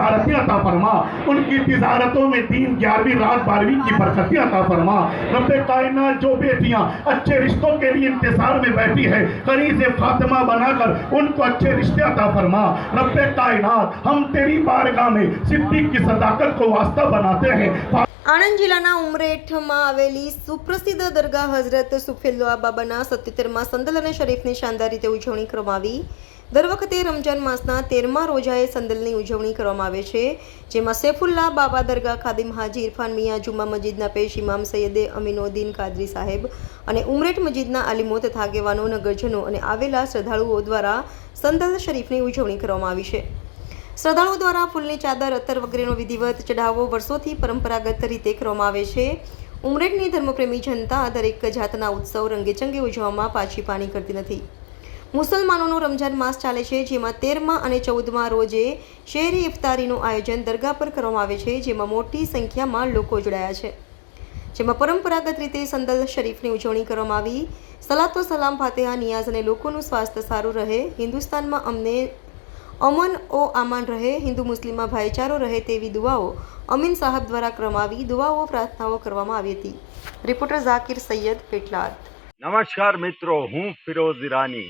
बसारतें अता फरमा उनकी तिजारतों में दीन ग्यारहवीं रात बारहवीं की बरकतें अता फरमा रब कायनात जो बेटियां अच्छे रिश्तों के लिए इंतजार में बैठी है करीज फातिमा बनाकर उनको अच्छे रिश्ते अता फरमा रब कायनात हम तेरी बारगाह में सिद्दीक की सदाकत को वास्ता बनाते हैं આણંદ જિલ્લાના ઉમરેઠમાં આવેલી સુપ્રસિદ્ધ દરગાહ હઝરત સુફેલ્લા બાબાના સત્યોતેરમાં સંદલ અને શરીફની શાનદાર રીતે ઉજવણી કરવામાં આવી દર વખતે રમજાન માસના તેરમા રોજાએ સંદલની ઉજવણી કરવામાં આવે છે, જેમાં સૈફુલ્લા બાબા દરગાહ ખાદિમ હાજી ઇરફાન મિયા જુમ્મા મસ્જિદના પેશ ઇમામ સૈયદે અમીનોદ્દીન કાદરી સાહેબ અને ઉમરેટ મસ્જિદના આલિમો તથા આગેવાનો, નગરજનો અને આવેલા શ્રદ્ધાળુઓ દ્વારા સંદલ શરીફની ઉજવણી કરવામાં આવી છે. શ્રદ્ધાળુઓ દ્વારા ફૂલની ચાદર અત્તર વગેરેનો વિધિવત ચઢાવો વર્ષોથી પરંપરાગત રીતે કરવામાં આવે છે. ઉમરેટની ધર્મપ્રેમી જનતા દરેક જાતના ઉત્સવ રંગેચંગે ઉજવવામાં પાછી પાણી કરતી નથી. મુસલમાનોનો રમજાન માસ ચાલે છે, જેમાં તેરમા અને ચૌદમા રોજે શહેરી ઇફતારીનું આયોજન દરગાહ પર કરવામાં આવે છે, જેમાં મોટી સંખ્યામાં લોકો જોડાયા છે. જેમાં પરંપરાગત રીતે સંદલ શરીફની ઉજવણી કરવામાં આવી. સલાતો સલામ, ફાતેહા, નિયાઝ અને લોકોનું સ્વાસ્થ્ય સારું રહે. હિન્દુસ્તાનમાં અમને અમન ઓ આમાન રહે. હિન્દુ મુસ્લિમમાં ભાઈચારો રહે તેવી દુઆઓ અમીન સાહેબ દ્વારા ક્રમાવી દુવાઓ પ્રાર્થનાઓ કરવામાં આવી હતી. રિપોર્ટર ઝાકિર સૈયદ પેટલાદ. નમસ્કાર મિત્રો, હું ફિરોઝ ઈરાની.